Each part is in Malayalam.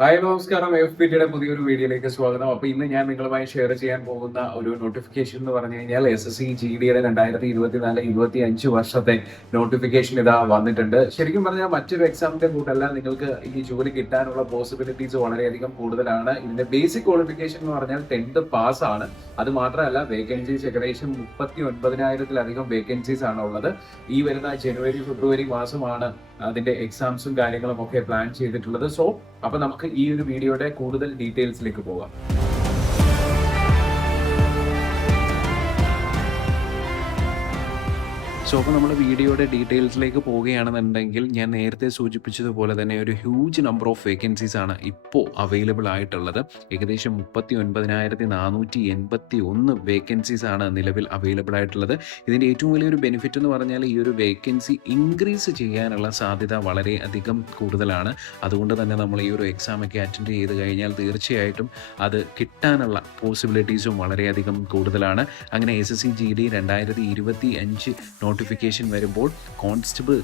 ഹായ് നമസ്കാരം. എഫ് പി ടിയുടെ പുതിയൊരു വീഡിയോയിലേക്ക് സ്വാഗതം. അപ്പൊ ഇന്ന് ഞാൻ നിങ്ങളുമായി ഷെയർ ചെയ്യാൻ പോകുന്ന ഒരു നോട്ടിഫിക്കേഷൻ എന്ന് പറഞ്ഞു കഴിഞ്ഞാൽ എസ് എസ് സി ജി ഡിയുടെ രണ്ടായിരത്തി ഇരുപത്തിനാല് ഇരുപത്തി അഞ്ച് വർഷത്തെ നോട്ടിഫിക്കേഷൻ ഇതാ വന്നിട്ടുണ്ട്. ശരിക്കും പറഞ്ഞാൽ മറ്റൊരു എക്സാമിന്റെ കൂട്ടല്ല നിങ്ങൾക്ക് ഈ ജോലി കിട്ടാനുള്ള പോസിബിലിറ്റീസ് വളരെയധികം കൂടുതലാണ്. ഇതിന്റെ ബേസിക് ക്വാളിഫിക്കേഷൻ എന്ന് പറഞ്ഞാൽ ടെൻത്ത് പാസ് ആണ്. അത് മാത്രമല്ല വേക്കൻസീസ് ഏകദേശം മുപ്പത്തി ഒൻപതിനായിരത്തിലധികം വേക്കൻസീസ് ആണ് ഉള്ളത്. ഈ വരുന്ന ജനുവരി ഫെബ്രുവരി മാസമാണ് അതിന്റെ എക്സാംസും കാര്യങ്ങളും ഒക്കെ പ്ലാൻ ചെയ്തിട്ടുള്ളത്. സോ അപ്പൊ നമുക്ക് ഈ ഒരു വീഡിയോയുടെ കൂടുതൽ ഡീറ്റെയിൽസിലേക്ക് പോകാം. സോ അപ്പോൾ നമ്മൾ വീഡിയോയുടെ ഡീറ്റെയിൽസിലേക്ക് പോവുകയാണെന്നുണ്ടെങ്കിൽ ഞാൻ നേരത്തെ സൂചിപ്പിച്ചതുപോലെ തന്നെ ഒരു ഹ്യൂജ് നമ്പർ ഓഫ് വേക്കൻസീസ് ആണ് ഇപ്പോൾ അവൈലബിൾ ആയിട്ടുള്ളത്. ഏകദേശം മുപ്പത്തി ഒൻപതിനായിരത്തി നാനൂറ്റി എൺപത്തി ഒന്ന് വേക്കൻസീസ് ആണ് നിലവിൽ അവൈലബിൾ ആയിട്ടുള്ളത്. ഇതിന്റെ ഏറ്റവും വലിയൊരു ബെനിഫിറ്റ് എന്ന് പറഞ്ഞാൽ ഈ ഒരു വേക്കൻസി ഇൻക്രീസ് ചെയ്യാനുള്ള സാധ്യത വളരെ അധികം കൂടുതലാണ്. അതുകൊണ്ട് തന്നെ നമ്മൾ ഈ ഒരു എക്സാം ഒക്കെ അറ്റൻഡ് ചെയ്ത് കഴിഞ്ഞാൽ തീർച്ചയായിട്ടും അത് കിട്ടാനുള്ള പോസിബിലിറ്റീസും വളരെയധികം കൂടുതലാണ്. അങ്ങനെ S S C G D രണ്ടായിരത്തി ഇരുപത്തി അഞ്ച് നോട്ടിഫിക്കേഷൻ വരുമ്പോൾ constable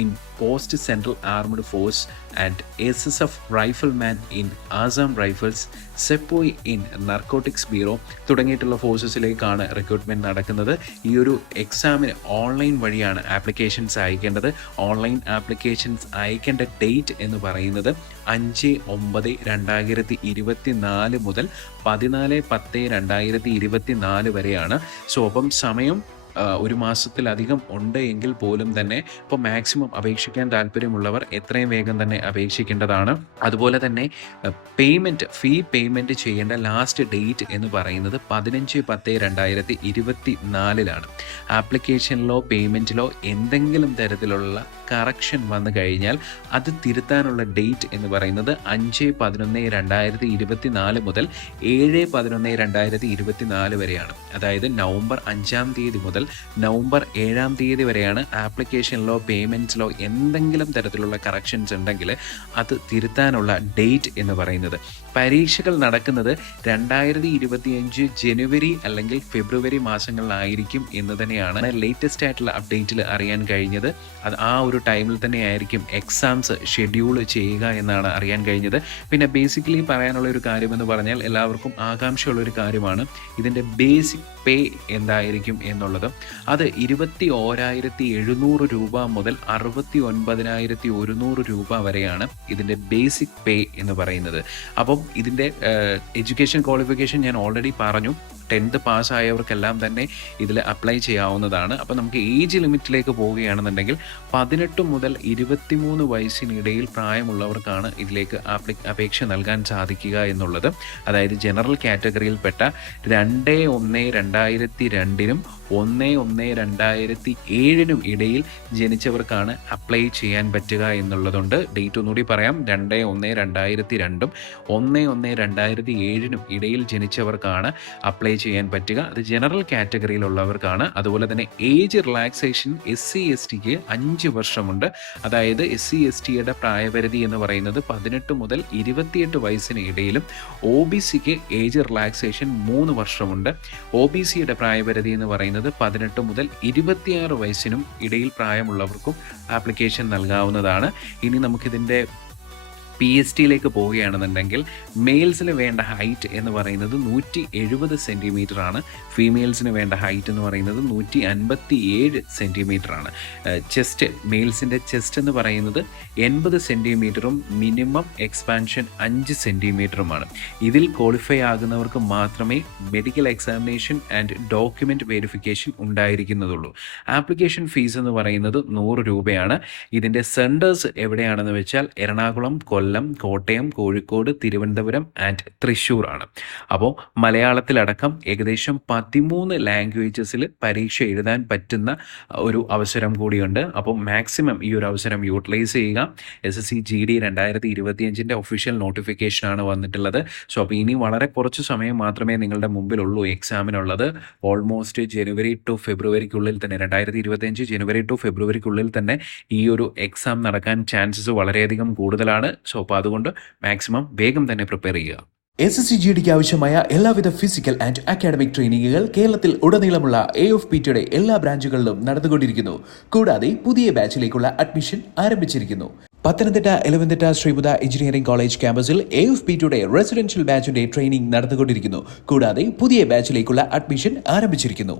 in post central armed force and S S F rifleman in Assam rifles sepoy in narcotics bureau തുടങ്ങിയിട്ടുള്ള ഫോഴ്സസിലേക്കാണ് റിക്രൂട്ട്മെന്റ് നടക്കുന്നത്. ഈ ഒരു എക്സാമിന് ഓൺലൈൻ വഴിയാണ് ആപ്ലിക്കേഷൻസ് അയക്കേണ്ടത്. ഓൺലൈൻ ആപ്ലിക്കേഷൻസ് അയക്കേണ്ട ഡേറ്റ് എന്ന് പറയുന്നത് അഞ്ച് ഒമ്പത് രണ്ടായിരത്തി ഇരുപത്തി നാല് മുതൽ പതിനാല് പത്ത് രണ്ടായിരത്തി ഇരുപത്തി നാല് വരെയാണ്. സോ അപ്പം സമയം ഒരു മാസത്തിലധികം ഉണ്ട് എങ്കിൽ പോലും തന്നെ ഇപ്പോൾ മാക്സിമം അപേക്ഷിക്കാൻ താല്പര്യമുള്ളവർ എത്രയും വേഗം തന്നെ അപേക്ഷിക്കേണ്ടതാണ്. അതുപോലെ തന്നെ പേയ്മെന്റ് ഫീ പേയ്മെന്റ് ചെയ്യേണ്ട ലാസ്റ്റ് ഡേറ്റ് എന്ന് പറയുന്നത് പതിനഞ്ച് പത്ത് രണ്ടായിരത്തി ഇരുപത്തി നാലിലാണ് ആപ്ലിക്കേഷനിലോ പേയ്മെന്റിലോ എന്തെങ്കിലും തരത്തിലുള്ള കറക്ഷൻ വന്നു കഴിഞ്ഞാൽ അത് തിരുത്താനുള്ള ഡേറ്റ് എന്ന് പറയുന്നത് അഞ്ച് പതിനൊന്ന് രണ്ടായിരത്തി ഇരുപത്തി നാല് മുതൽ ഏഴ് പതിനൊന്ന് രണ്ടായിരത്തി ഇരുപത്തി നാല് വരെയാണ്. അതായത് നവംബർ അഞ്ചാം തീയതി മുതൽ നവംബർ ഏഴാം തീയതി വരെയാണ് ആപ്ലിക്കേഷനിലോ പേയ്മെന്റ്സിലോ എന്തെങ്കിലും തരത്തിലുള്ള കറക്ഷൻസ് ഉണ്ടെങ്കിൽ അത് തിരുത്താനുള്ള ഡേറ്റ് എന്ന് പറയുന്നത്. പരീക്ഷകൾ നടക്കുന്നത് രണ്ടായിരത്തി ഇരുപത്തിയഞ്ച് ജനുവരി അല്ലെങ്കിൽ ഫെബ്രുവരി മാസങ്ങളിലായിരിക്കും എന്ന് തന്നെയാണ് ലേറ്റസ്റ്റ് ആയിട്ടുള്ള അപ്ഡേറ്റിൽ അറിയാൻ കഴിഞ്ഞത്. അത് ആ ഒരു ടൈമിൽ തന്നെയായിരിക്കും എക്സാംസ് ഷെഡ്യൂൾ ചെയ്യുക എന്നാണ് അറിയാൻ കഴിഞ്ഞത്. പിന്നെ ബേസിക്കലി പറയാനുള്ള ഒരു കാര്യമെന്ന് പറഞ്ഞാൽ എല്ലാവർക്കും ആകാംക്ഷയുള്ള ഒരു കാര്യമാണ്. ഇതിന്റെ ബേസിക് പേ എന്തായിരിക്കും എന്നുള്ളത്. അത് ഇരുപത്തി ഓരായിരത്തി എഴുന്നൂറ് രൂപ മുതൽ അറുപത്തി ഒൻപതിനായിരത്തി ഒരുന്നൂറ് രൂപ വരെയാണ് ഇതിന്റെ ബേസിക് പേ എന്ന് പറയുന്നത്. അപ്പം ഇതിന്റെ എഡ്യൂക്കേഷൻ ക്വാളിഫിക്കേഷൻ ഞാൻ ഓൾറെഡി പറഞ്ഞു. ടെൻത്ത് പാസ്സായവർക്കെല്ലാം തന്നെ ഇതിൽ അപ്ലൈ ചെയ്യാവുന്നതാണ്. അപ്പോൾ നമുക്ക് ഏജ് ലിമിറ്റിലേക്ക് പോവുകയാണെന്നുണ്ടെങ്കിൽ പതിനെട്ട് മുതൽ ഇരുപത്തിമൂന്ന് വയസ്സിനിടയിൽ പ്രായമുള്ളവർക്കാണ് ഇതിലേക്ക് ആപ്ലി അപേക്ഷ നൽകാൻ സാധിക്കുക എന്നുള്ളത്. അതായത് ജനറൽ കാറ്റഗറിയിൽപ്പെട്ട രണ്ട് ഒന്ന് രണ്ടായിരത്തി രണ്ടിനും ഒന്ന് ഒന്ന് രണ്ടായിരത്തി ഏഴിനും ഇടയിൽ ജനിച്ചവർക്കാണ് അപ്ലൈ ചെയ്യാൻ പറ്റുക എന്നുള്ളതുണ്ട്. ഡേറ്റ് ഒന്നുകൂടി പറയാം. രണ്ട് ഒന്ന് രണ്ടായിരത്തി രണ്ടും ഒന്ന് ഒന്ന് രണ്ടായിരത്തി ഏഴിനും ഇടയിൽ ജനിച്ചവർക്കാണ് അപ്ലൈ ചെയ്യാൻ പറ്റുക. അത് ജനറൽ കാറ്റഗറിയിലുള്ളവർക്കാണ് അതുപോലെ തന്നെ age relaxation S C S tick അഞ്ച് വർഷമുണ്ട്. അതായത് എസ് സി എസ് ടിയുടെ പ്രായപരിധി എന്ന് പറയുന്നത് പതിനെട്ട് മുതൽ ഇരുപത്തിയെട്ട് വയസ്സിന് ഇടയിലും ഒ ബി സിക്ക് ഏജ് റിലാക്സേഷൻ മൂന്ന് വർഷമുണ്ട്. ഒ ബി സിയുടെ പ്രായപരിധി എന്ന് പറയുന്നത് പതിനെട്ട് മുതൽ ഇരുപത്തിയാറ് വയസ്സിനും ഇടയിൽ പ്രായമുള്ളവർക്കും ആപ്ലിക്കേഷൻ നൽകാവുന്നതാണ്. ഇനി നമുക്കിതിന്റെ പി എസ് ടിയിലേക്ക് പോവുകയാണെന്നുണ്ടെങ്കിൽ മെയിൽസിന് വേണ്ട ഹൈറ്റ് എന്ന് പറയുന്നത് നൂറ്റി എഴുപത് സെന്റിമീറ്റർ ആണ്. ഫീമെയിൽസിന് വേണ്ട ഹൈറ്റ് എന്ന് പറയുന്നത് നൂറ്റി അൻപത്തി ഏഴ് സെന്റിമീറ്റർ ആണ് ചെസ്റ്റ് മെയിൽസിന്റെ ചെസ്റ്റ് എന്ന് പറയുന്നത് എൺപത് സെന്റിമീറ്ററും മിനിമം എക്സ്പാൻഷൻ അഞ്ച് സെന്റിമീറ്ററുമാണ് ഇതിൽ ക്വാളിഫൈ ആകുന്നവർക്ക് മാത്രമേ medical examination and document verification ഉണ്ടായിരിക്കുന്നതുള്ളൂ. Application fees എന്ന് പറയുന്നത് നൂറ് രൂപയാണ്. ഇതിന്റെ സെന്റേഴ്സ് എവിടെയാണെന്ന് വെച്ചാൽ എറണാകുളം കൊല്ലം കോട്ടയം കോഴിക്കോട് തിരുവനന്തപുരം ആൻഡ് തൃശ്ശൂർ ആണ് അപ്പോൾ മലയാളത്തിലടക്കം ഏകദേശം പതിമൂന്ന് ലാംഗ്വേജസിൽ പരീക്ഷ എഴുതാൻ പറ്റുന്ന ഒരു അവസരം കൂടിയുണ്ട്. അപ്പോൾ മാക്സിമം ഈ ഒരു അവസരം യൂട്ടിലൈസ് ചെയ്യുക. S S C G D രണ്ടായിരത്തി ഇരുപത്തിയഞ്ചിന്റെ ഒഫീഷ്യൽ നോട്ടിഫിക്കേഷനാണ് വന്നിട്ടുള്ളത്. സോ അപ്പോൾ ഇനി വളരെ കുറച്ച് സമയം മാത്രമേ നിങ്ങളുടെ മുമ്പിലുള്ളൂ എക്സാമിനുള്ളത് ഓൾമോസ്റ്റ് ജനുവരി ടു ഫെബ്രുവരിക്കുള്ളിൽ തന്നെ രണ്ടായിരത്തി ഇരുപത്തിയഞ്ച് ജനുവരി ടു ഫെബ്രുവരിക്കുള്ളിൽ തന്നെ ഈ ഒരു എക്സാം നടക്കാൻ ചാൻസസ് വളരെയധികം കൂടുതലാണ്. സോ അപ്പോൾ അതുകൊണ്ട് മാക്സിമം വേഗം തന്നെ പ്രിപ്പയർ ചെയ്യുക. എസ് എസ് സി ജി ഡിക്ക് ആവശ്യമായ എല്ലാവിധ ഫിസിക്കൽ ആൻഡ് അക്കാഡമിക് ട്രെയിനിങ്ങുകൾ കേരളത്തിൽ ഉടനീളമുള്ള എ ഓഫ് പി ടിയുടെ എല്ലാ ബ്രാഞ്ചുകളിലും നടന്നുകൊണ്ടിരിക്കുന്നു. കൂടാതെ പുതിയ ബാച്ചിലേക്കുള്ള അഡ്മിഷൻ ആരംഭിച്ചിരിക്കുന്നു. പത്തനംതിട്ട എലവന്തിട്ട ശ്രീബുധ എഞ്ചിനീയറിംഗ് കോളേജ് ക്യാമ്പസിൽ എ എഫ് പി ടിയുടെ റെസിഡൻഷ്യൽ ബാച്ചിന്റെ ട്രെയിനിംഗ് നടന്നുകൊണ്ടിരിക്കുന്നു. കൂടാതെ പുതിയ ബാച്ചിലേക്കുള്ള അഡ്മിഷൻ ആരംഭിച്ചിരിക്കുന്നു.